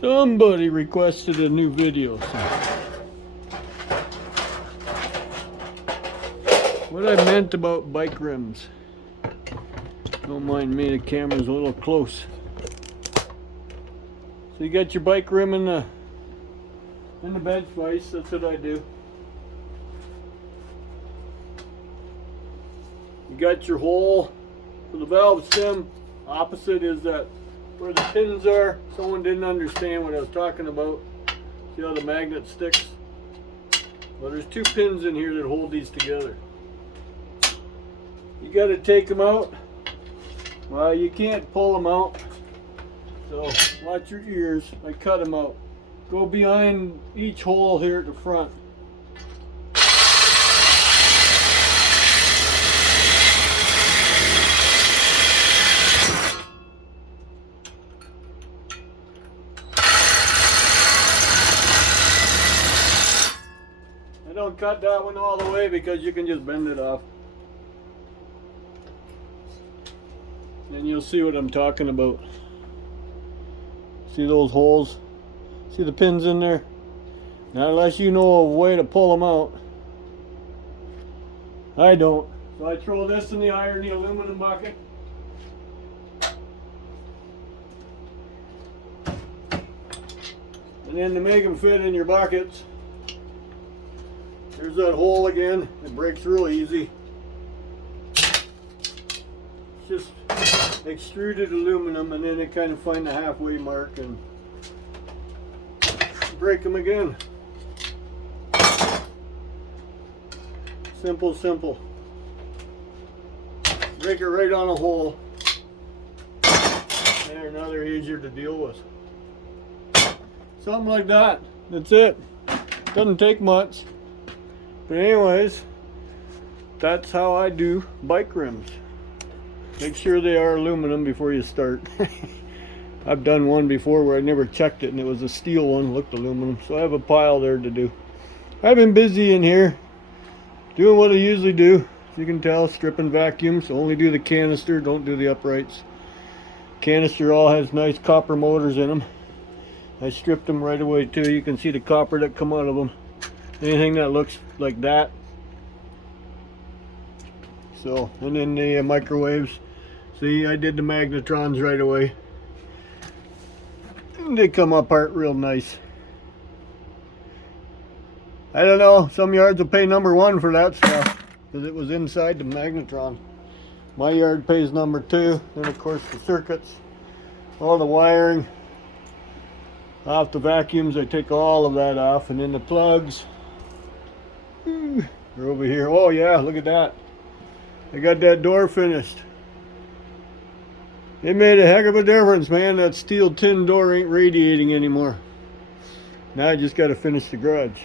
Somebody requested a new video. So. What I meant about bike rims. Don't mind me, the camera's a little close. So you got your bike rim in the bench vise, that's what I do. You got your hole for the valve stem. Opposite is that where the pins are. Someone didn't understand what I was talking about. See how the magnet sticks? Well, there's two pins in here that hold these together. You got to take them out. Well, you can't pull them out. So watch your ears. I cut them out. Go behind each hole here at the front. Don't cut that one all the way because you can just bend it off. And you'll see what I'm talking about. See those holes? See the pins in there? Now, unless you know a way to pull them out. I don't. So I throw this in the iron, the aluminum bucket. And then to make them fit in your buckets, there's that hole again. It breaks real easy. It's just extruded aluminum, and then they kind of find the halfway mark and break them again. Simple, simple. Break it right on a hole. There, now they're easier to deal with. Something like that. That's it. Doesn't take much. But anyways, that's how I do bike rims. Make sure they are aluminum before you start. I've done one before where I never checked it and it was a steel one, looked aluminum. So I have a pile there to do. I've been busy in here doing what I usually do. As you can tell, stripping vacuums. Only do the canister, don't do the uprights. Canister all has nice copper motors in them. I stripped them right away too. You can see the copper that come out of them. Anything that looks like that. So, and then the microwaves. See, I did the magnetrons right away. And they come apart real nice. I don't know, some yards will pay #1 for that stuff because it was inside the magnetron. My yard pays #2. Then of course the circuits, all the wiring. Off the vacuums, I take all of that off, and then the plugs. They're over here. Oh yeah, look at that. I got that door finished. It made a heck of a difference, man. That steel tin door ain't radiating anymore. Now I just got to finish the garage.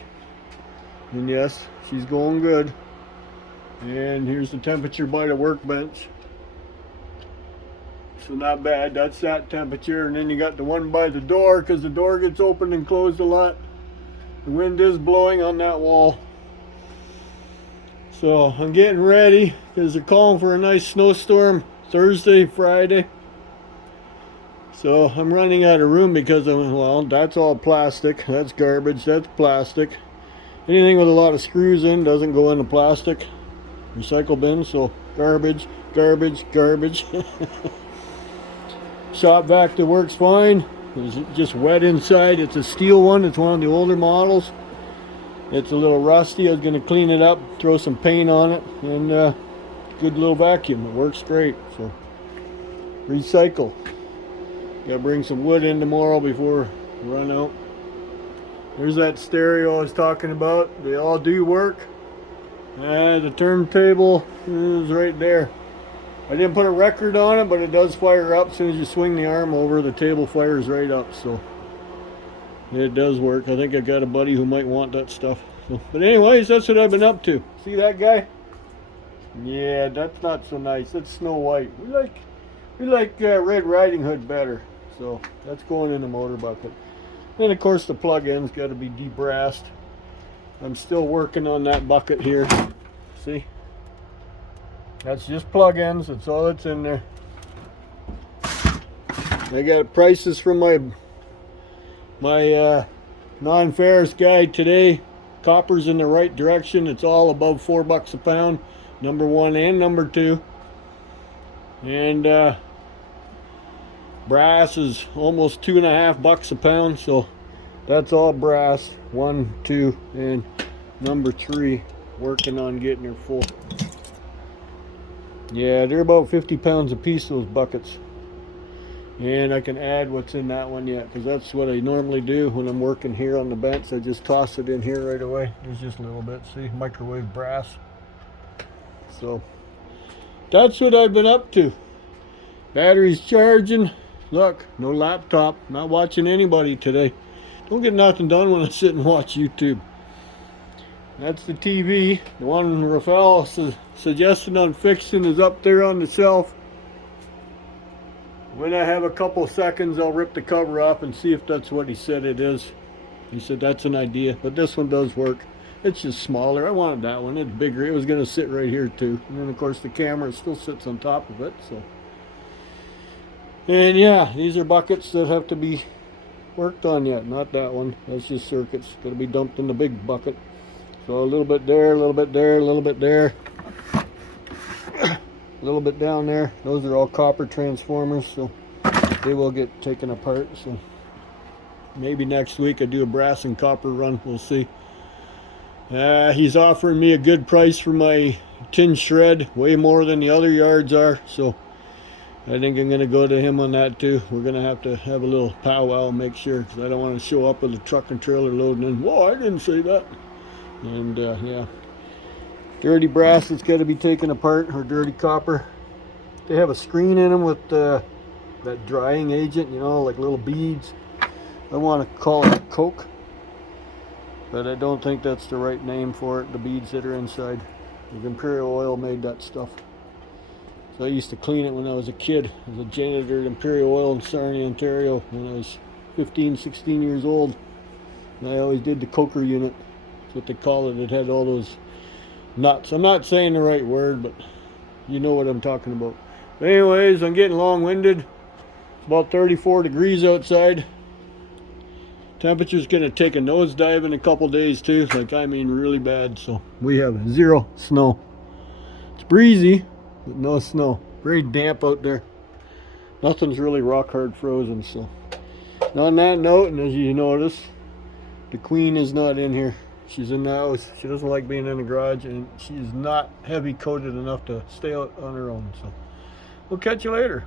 And yes, she's going good. And here's the temperature by the workbench. So not bad. That's that temperature. And then you got the one by the door because the door gets opened and closed a lot. The wind is blowing on that wall. So I'm getting ready because they're calling for a nice snowstorm Thursday, Friday. So I'm running out of room because well, that's all plastic. That's garbage. That's plastic. Anything with a lot of screws in doesn't go in the plastic recycle bin. So garbage, garbage, garbage. Shop vac that works fine. It's just wet inside. It's a steel one. It's one of the older models. It's a little rusty. I was going to clean it up, throw some paint on it, and good little vacuum. It works great. So recycle. Got to bring some wood in tomorrow before we run out. There's that stereo I was talking about. They all do work. The turntable is right there. I didn't put a record on it, but it does fire up. As soon as you swing the arm over, the table fires right up. So it does work. I think I got a buddy who might want that stuff. So, but anyways, that's what I've been up to. See that guy? Yeah, that's not so nice. That's Snow White. We like Red Riding Hood better. So that's going in the motor bucket. Then of course the plug-in's got to be debrassed. I'm still working on that bucket here. See? That's just plug-ins. That's all that's in there. I got prices from my My non-ferrous guide today, copper's in the right direction. It's all above $4 a pound, number 1 and number 2. And brass is almost $2.50 a pound, so that's all brass. 1, 2, and number 3 working on getting her full. Yeah, they're about 50 pounds a piece, those buckets. And I can add what's in that one yet, because that's what I normally do when I'm working here on the bench. I just toss it in here right away. There's just a little bit, see, microwave brass. So that's what I've been up to. Battery's charging. Look, no laptop, not watching anybody today. Don't get nothing done when I sit and watch YouTube. That's the TV. The one Rafael suggested on fixing is up there on the shelf. When I have a couple seconds, I'll rip the cover off and see if that's what he said it is. He said that's an idea, but this one does work. It's just smaller. I wanted that one. It's bigger. It was going to sit right here too. And then of course the camera still sits on top of it. So, and yeah, these are buckets that have to be worked on yet. Not that one. That's just circuits. Got to be dumped in the big bucket. So a little bit there, a little bit there, a little bit there. A little bit down there. Those are all copper transformers, so they will get taken apart. So maybe next week I do a brass and copper run. We'll see. He's offering me a good price for my tin shred, way more than the other yards are. So I think I'm going to go to him on that too. We're going to have a little powwow and make sure, because I don't want to show up with a truck and trailer loading in. Whoa, I didn't say that. And yeah. Dirty brass that's got to be taken apart, or dirty copper. They have a screen in them with that drying agent, you know, like little beads. I want to call it coke, but I don't think that's the right name for it, the beads that are inside. The Imperial Oil made that stuff. So I used to clean it when I was a kid. I was a janitor at Imperial Oil in Sarnia, Ontario when I was 15, 16 years old. And I always did the coker unit. That's what they call it. It had all those nuts. I'm not saying the right word, but you know what I'm talking about. But anyways, I'm getting long-winded. It's about 34 degrees outside. Temperature's going to take a nosedive in a couple days too. Like, I mean really bad. So we have 0 snow. It's breezy, but no snow. Very damp out there. Nothing's really rock hard frozen. So on that note, and as you notice, the queen is not in here. She's in the house. She doesn't like being in the garage, and she's not heavy coated enough to stay out on her own. So we'll catch you later.